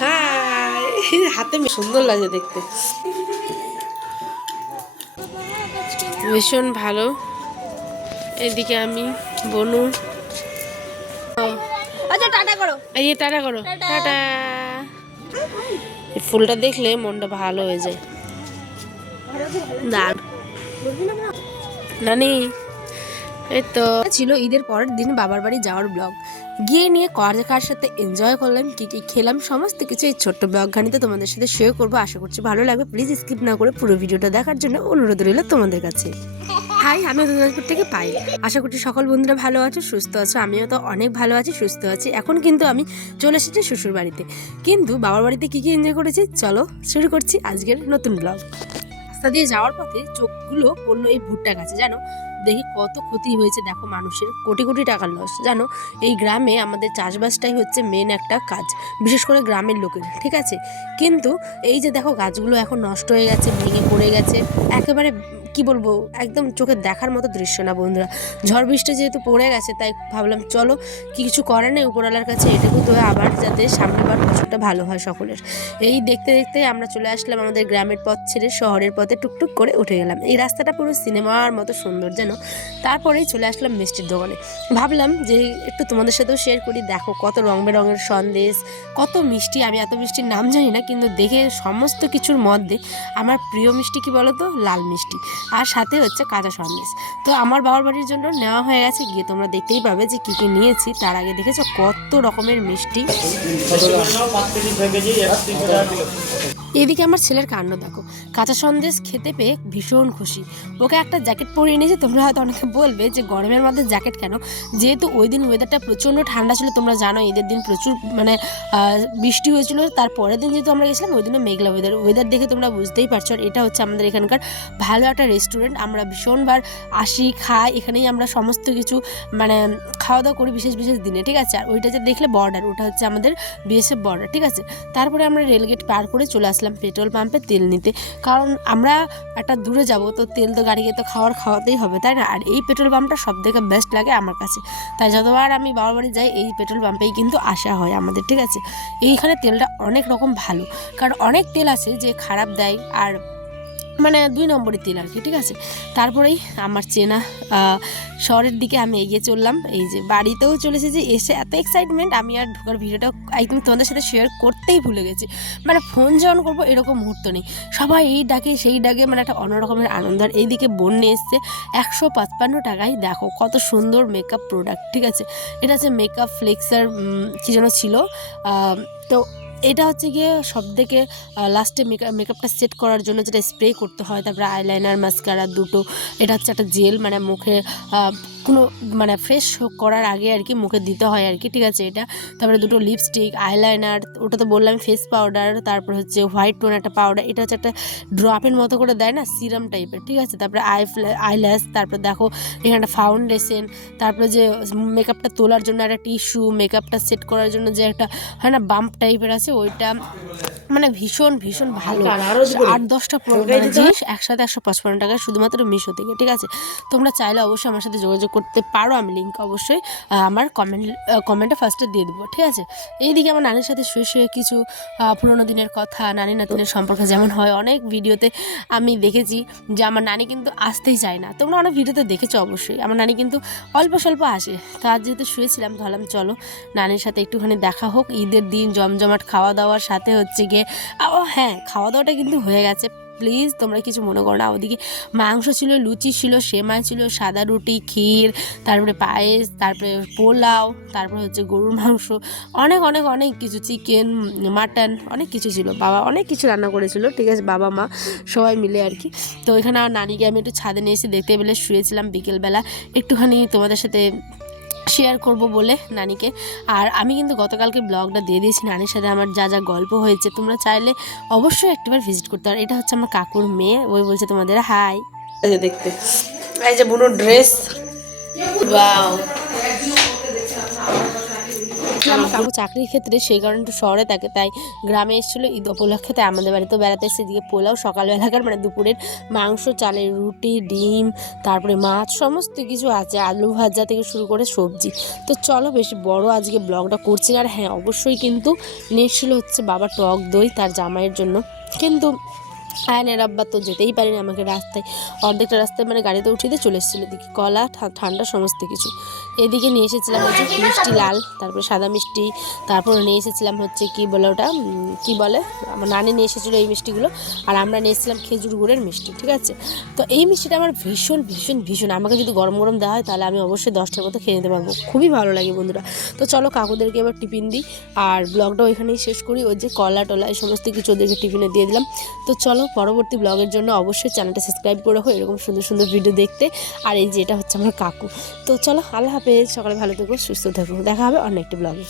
High, হাতে সুন্দর লাগে দেখতে, ভীষণ ভালো। এদিকে আমি বনু, আচ্ছা টাটা করো, এই যে টাটা করো, টাটা। এই ফুলটা দেখলে মনটা ভালো হয়ে যায়। দাঁড় নানি, এই তো ছিল ঈদের পরের দিন বাবার বাড়ি যাওয়ার ব্লগ। গিয়ে নিয়ে কার সাথে এনজয় করলাম, কি কি খেলাম, সমস্ত কিছু এই ছোট্ট ব্লগখানিতে তোমাদের সাথে শেয়ার করবো। আশা করছি ভালো লাগবে। প্লিজ স্কিপ না করে পুরো ভিডিওটা দেখার জন্য অনুরোধ রইল তোমাদের কাছে। হাই, আমি দিনাজপুর থেকে পাই। আশা করছি সকল বন্ধুরা ভালো আছো, সুস্থ আছো। আমিও তো অনেক ভালো আছি, সুস্থ আছি। এখন কিন্তু আমি চলে এসেছি শ্বশুর বাড়িতে। কিন্তু বাবার বাড়িতে কি কি এনজয় করেছি চলো শুরু করছি আজকের নতুন ব্লগ। রাস্তা দিয়ে যাওয়ার পথে চোখগুলো পড়লো এই ভুট্টা গাছে। জানো, দেখি কত ক্ষতি হয়েছে, দেখো মানুষের কোটি কোটি টাকার লস। জানো, এই গ্রামে আমাদের চাষবাসটাই হচ্ছে মেন একটা কাজ, বিশেষ করে গ্রামের লোকের, ঠিক আছে। কিন্তু এই যে দেখো গাছগুলো এখন নষ্ট হয়ে গেছে, ভেঙে পড়ে গেছে, একেবারে কি বলবো, একদম চোখে দেখার মতো দৃশ্য না বন্ধুরা। ঝড় বৃষ্টি যেহেতু পড়ে গেছে, তাই ভাবলাম চলো কিছু করার নেই, উপরওয়ালার কাছে এটুকু তো আবার যাতে সামনেবার বছরটা ভালো হয় সকলের। এই দেখতে দেখতে আমরা চলে আসলাম আমাদের গ্রামের পথ ছেড়ে শহরের পথে, টুকটুক করে উঠে গেলাম। এই রাস্তাটা পুরো সিনেমার মতো সুন্দর যেন। তারপরেই চলে আসলাম মিষ্টির দোকানে। ভাবলাম যে একটু তোমাদের সাথেও শেয়ার করি। দেখো কত রং বেরঙের সন্দেশ, কত মিষ্টি। আমি এত মিষ্টির নাম জানি না, কিন্তু দেখে সমস্ত কিছুর মধ্যে আমার প্রিয় মিষ্টি কি বলতো, লাল মিষ্টি, আর সাথে হচ্ছে কাঁচা সন্দেশ। তো আমার বাবার বাড়ির জন্য নেওয়া হয়ে গেছে, গিয়ে তোমরা দেখতেই পাবে যে কী কী নিয়েছি। তার আগে দেখেছো কত রকমের মিষ্টি। এদিকে আমার ছেলের কাণ্ড দেখো, কাঁচা সন্দেশ খেতে পেয়ে ভীষণ খুশি। ওকে একটা জ্যাকেট পরিয়ে নিয়েছে। তোমরা হয়তো অনেকে বলবে যে গরমের মধ্যে জ্যাকেট কেন, যেহেতু ওই দিন ওয়েদারটা প্রচণ্ড ঠান্ডা ছিল। তোমরা জানো ঈদের দিন প্রচুর মানে বৃষ্টি হয়েছিল। তার পরের দিন যেহেতু আমরা গেছিলাম, ওই দিনও মেঘলা ওয়েদার দেখে তোমরা বুঝতেই পারছো। আর এটা হচ্ছে আমাদের এখানকার ভালো একটা রেস্টুরেন্ট, আমরা ভীষণবার আসি, খাই, এখানেই আমরা সমস্ত কিছু মানে খাওয়া দাওয়া করি বিশেষ বিশেষ দিনে, ঠিক আছে। আর ওইটা যে দেখলে বর্ডার, ওটা হচ্ছে আমাদের বিএসএফ বর্ডার, ঠিক আছে। তারপরে আমরা রেলগেট পার করে চলে আসলাম পেট্রোল পাম্পে তেল নিতে, কারণ আমরা একটা দূরে যাব, তো তেল তো গাড়িকে তো খাওয়াতেই হবে, তাই না। আর এই পেট্রোল পাম্পটা সব থেকে বেস্ট লাগে আমার কাছে, তাই যতবার আমি বাবার বাড়ি যাই এই পেট্রোল পাম্পেই কিন্তু আসা হয় আমাদের, ঠিক আছে। এইখানে তেলটা অনেক রকম ভালো, কারণ অনেক তেল আছে যে খারাপ দেয়, আর মানে 2 নম্বরের তেল আর কি, ঠিক আছে। তারপরেই আমার চেনা শহরের দিকে আমি এগিয়ে চললাম। এই যে বাড়িতেও চলে এসেছি, এসে এত এক্সাইটমেন্ট, আমি আর ঢোকার ভিডিওটা একদম তোমাদের সাথে শেয়ার করতেই ভুলে গেছি। মানে ফোন যে অন করবো এরকম মুহূর্ত নেই, সবাই এই ডাকে সেই ডাকে, মানে একটা অন্যরকমের আনন্দ। আর এইদিকে বন্যে এসছে 155 টাকায়, দেখো কত সুন্দর মেকআপ প্রোডাক্ট, ঠিক আছে। এটা হচ্ছে মেকআপ ফ্লেক্সার কী যেন ছিল। তো এটা হচ্ছে গিয়ে সব থেকে লাস্টে মেকআপটা সেট করার জন্য যেটা স্প্রে করতে হয়, তারপরে আইলাইনার, মাস্কারা দুটো। এটা হচ্ছে একটা জেল, মানে মুখে কোনো মানে ফ্রেশ করার আগে আর কি মুখে দিতে হয় আর কি, ঠিক আছে এটা। তারপরে দুটো লিপস্টিক, আইলাইনার, ওটা তো বললাম ফেস পাউডার, তারপর হচ্ছে হোয়াইট টোন একটা পাউডার, এটা হচ্ছে একটা ড্রপের মতো করে দেয় না, সিরাম টাইপের, ঠিক আছে। তারপরে আইল্যাশ, তারপর দেখো এখানে একটা ফাউন্ডেশন, তারপরে যে মেকআপটা তোলার জন্য একটা টিস্যু, মেকআপটা সেট করার জন্য যে একটা হয় না বাম্প টাইপের আছে, ওইটা মানে ভীষণ ভীষণ ভালো। 8-10টা জিনিস একসাথে 155 টাকায়, শুধুমাত্র মিশো থেকে, ঠিক আছে। তোমরা চাইলে অবশ্যই আমার সাথে যোগাযোগ করতে পারো, আমি লিঙ্ক অবশ্যই আমার কমেন্টে ফার্স্টে দিয়ে দেবো, ঠিক আছে। এইদিকে আমার নানির সাথে শুয়ে শুয়ে কিছু পুরোনো দিনের কথা, নানি নাতনির সম্পর্কে যেমন হয় অনেক ভিডিওতে আমি দেখেছি যে আমার নানি কিন্তু আসতেই চায় না। তোমরা অনেক ভিডিওতে দেখেছো অবশ্যই, আমার নানি কিন্তু অল্প স্বল্প আসে। তো আজ যেহেতু শুয়েছিলাম, ভাবলাম চলো নানির সাথে একটুখানি দেখা হোক। ঈদের দিন জমজমাট খাওয়া দাওয়ার সাথে হচ্ছে গিয়ে হ্যাঁ, খাওয়া দাওয়াটা কিন্তু হয়ে গেছে, প্লিজ তোমরা কিছু মনে করো না। ওদিকে মাংস ছিল, লুচি ছিল, সেমাই ছিল, সাদা রুটি, ক্ষীর, তারপরে পায়েস, তারপরে পোলাও, তারপরে হচ্ছে গরুর মাংস, অনেক অনেক অনেক কিছু, চিকেন, মাটন, অনেক কিছু ছিল। বাবা অনেক কিছু রান্না করেছিল, ঠিক আছে, বাবা মা সবাই মিলে আর কি। তো এখানে আমার নানিকে আমি একটু ছাদে নিয়ে এসে দেখতে পেলে শুয়েছিলাম বিকেলবেলা, একটুখানি তোমাদের সাথে শেয়ার করব বলে নানিকে। আর আমি কিন্তু গতকালকে ব্লগটা দিয়ে দিয়েছি নানির সাথে আমার যা যা গল্প হয়েছে, তোমরা চাইলে অবশ্যই একটিবার ভিজিট করতে পারো। এটা হচ্ছে আমার কাকুর মেয়ে, ওই বলছে তোমাদের হাই। এই যে দেখতে, এই যে বুনো ড্রেস, ওয়াও আসলে আমার কাকু চাকরির ক্ষেত্রে সেই কারণে একটু শহরে থাকে, তাই গ্রামে এসেছিলো ঈদ উপলক্ষে, আমাদের বাড়িতেও বেড়াতে এসে দিকে পোলাও সকালবেলাকার মানে দুপুরের মাংস, চালের রুটি, ডিম, তারপরে মাছ, সমস্ত কিছু আছে, আলু ভাজা থেকে শুরু করে সবজি। তো চলো বেশি বড় আজকে ব্লগটা করছি না। আর হ্যাঁ, অবশ্যই কিন্তু নিয়েছিল হচ্ছে বাবা টক দই তার জামাইয়ের জন্য, কিন্তু আয়নের আব্বা তো যেতেই পারিনি, আমাকে রাস্তায় অর্ধেকটা রাস্তায় মানে গাড়িতে উঠিয়ে দিয়ে চলে এসেছিলো। এদিকে কলা, ঠান্ডা সমস্ত কিছু। এদিকে নিয়ে এসেছিলাম হচ্ছে মিষ্টি লাল, তারপরে সাদা মিষ্টি, তারপরে নিয়ে এসেছিলাম হচ্ছে কী বলে ওটা, কী বলে, আমার নানি নিয়ে এসেছিলো এই মিষ্টিগুলো, আর আমরা নিয়ে এসেছিলাম খেজুর গুড়ের মিষ্টি। ঠিক আছে, তো এই মিষ্টিটা আমার ভীষণ ভীষণ ভীষণ, আমাকে যদি গরম গরম দেওয়া হয় তাহলে আমি অবশ্যই 10টার মতো খেয়ে নিতে পারবো, খুবই ভালো লাগে বন্ধুরা। তো চলো কাকুদেরকে এবার টিফিন দিই, আর ব্লগটাও এখানেই শেষ করি। ওই যে কলা টলা এই সমস্ত কিছু ওদেরকে টিফিনে দিয়ে দিলাম। তো চলো পরবর্তী ব্লগের জন্য অবশ্যই চ্যানেলটা সাবস্ক্রাইব করে রাখো এরকম সুন্দর সুন্দর ভিডিও দেখতে। আর এই যে এটা হচ্ছে আমার কাকু। তো চলো, আল্লাহ হাফেজ, সকালে ভালো থেকো, সুস্থ থাকো, দেখা হবে অন্য একটি ব্লগে।